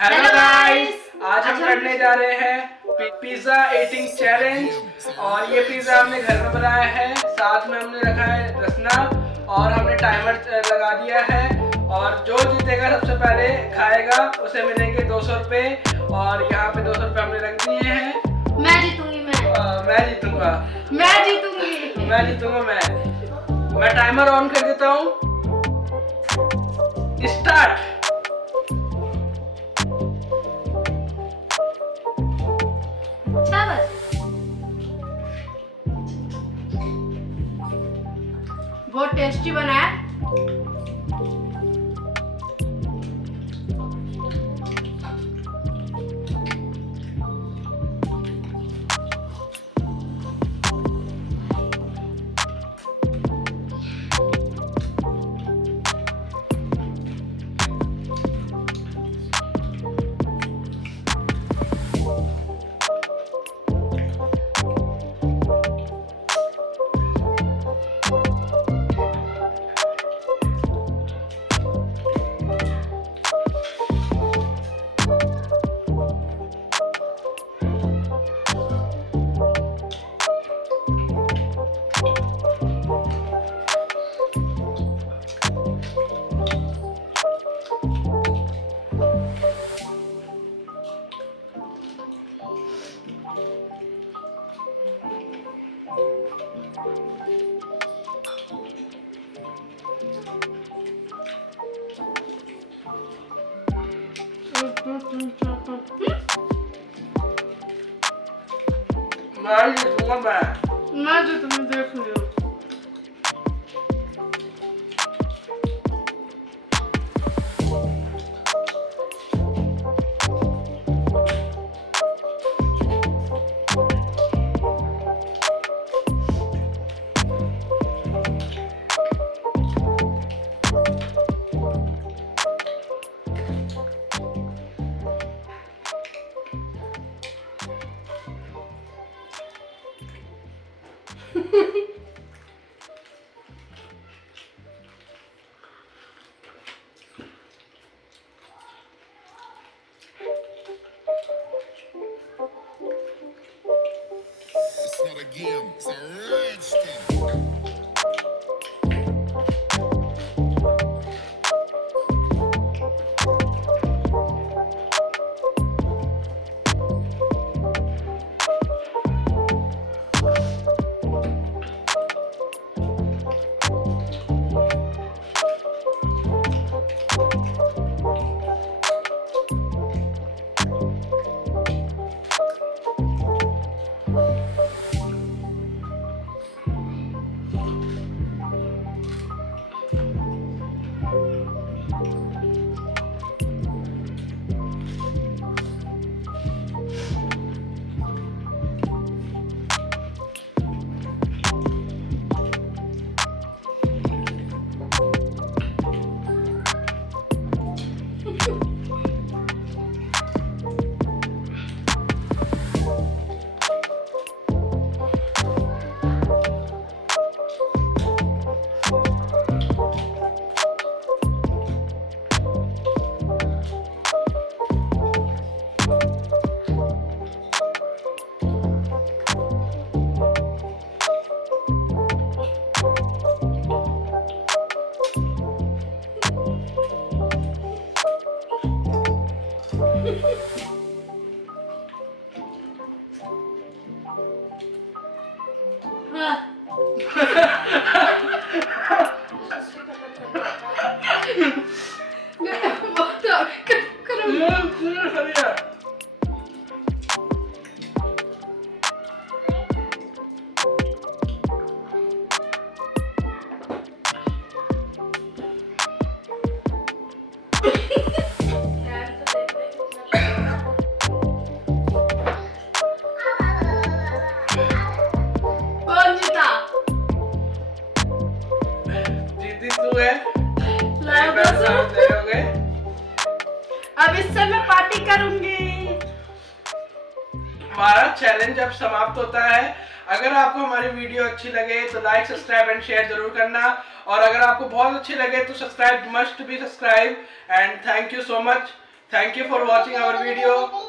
Hello guys, आज हम करने जा रहे हैं पिज्जा ईटिंग चैलेंज। और ये पिज्जा हमने घर में बनाया है, साथ में हमने रखा है रसना और हमने टाइमर लगा दिया है। और जो जीतेगा सबसे पहले खाएगा उसे मिलेंगे 200 रुपए। और यहाँ पे 200 रुपए हमने रख दिए हैं। मैं जीतूंगी। मैं जीतूंगा। मैं टाइमर ऑन कर देता हूँ। स्टार्ट। बहुत टेस्टी बना है। मैं जो तुम्हें देख रही हूँ। It's not a game, it's a rich thing. अब इससे मैं पार्टी करूंगी। हमारा चैलेंज अब समाप्त होता है। अगर आपको हमारी वीडियो अच्छी लगे तो लाइक, सब्सक्राइब एंड शेयर जरूर करना। और अगर आपको बहुत अच्छी लगे तो subscribe, must be subscribe. And thank you so much Thank you for watching our video.